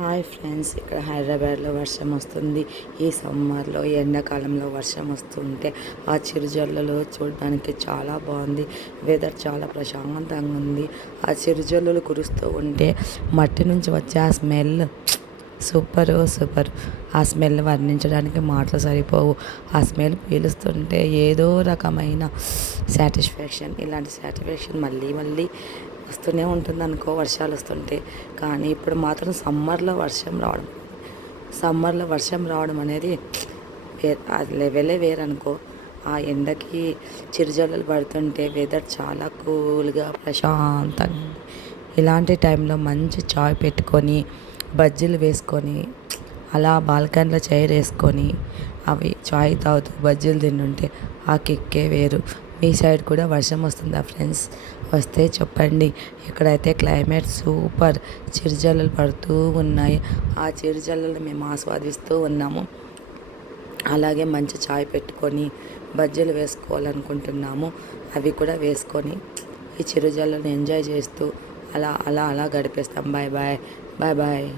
Hi friends, ఇక్కడ హైదరాబాద్లో వర్షం వస్తుంది. ఈ సమ్మర్లో ఈ ఎండాకాలంలో వర్షం వస్తుంటే ఆ చిరుజల్లులు చూడడానికి చాలా బాగుంది. వెదర్ చాలా ప్రశాంతంగా ఉంది. ఆ చిరుజల్లులు కురుస్తూ ఉంటే మట్టి నుంచి వచ్చే ఆ స్మెల్ సూపర్ సూపర్. ఆ స్మెల్ వర్ణించడానికి మాటలు సరిపోవు. ఆ స్మెల్ పీలుస్తుంటే ఏదో రకమైన సాటిస్ఫాక్షన్. ఇలాంటి సాటిస్ఫాక్షన్ మళ్ళీ మళ్ళీ వస్తూనే ఉంటుంది అనుకో వర్షాలు వస్తుంటే. కానీ ఇప్పుడు మాత్రం సమ్మర్లో వర్షం రావడం అనేది ఆ లెవెలే వేరనుకో. ఆ ఎండకి చిరుజల్లులు పడుతుంటే వెదర్ చాలా కూల్గా ప్రశాంతంగా. ఇలాంటి టైంలో మంచి చాయ్ పెట్టుకొని బజ్జీలు వేసుకొని అలా బాల్కనీలో చైర్ వేసుకొని అవి చాయ్ తాగుతూ బజ్జీలు తింటుంటే ఆ కిక్కే వేరు. మీ సైడ్ కూడా వర్షం వస్తుందా ఫ్రెండ్స్? వస్తే చెప్పండి. ఇక్కడైతే క్లైమేట్ సూపర్. చిరుజల్లులు పడుతూ ఉన్నాయి. ఆ చిరుజల్లులు మేము ఆస్వాదిస్తూ ఉన్నాము. అలాగే మంచి చాయ్ పెట్టుకొని బజ్జీలు వేసుకోవాలనుకుంటున్నాము. అవి కూడా వేసుకొని ఈ చిరుజల్లులను ఎంజాయ్ చేస్తూ అలా అలా అలా గడిపేస్తాం. Bye bye bye bye.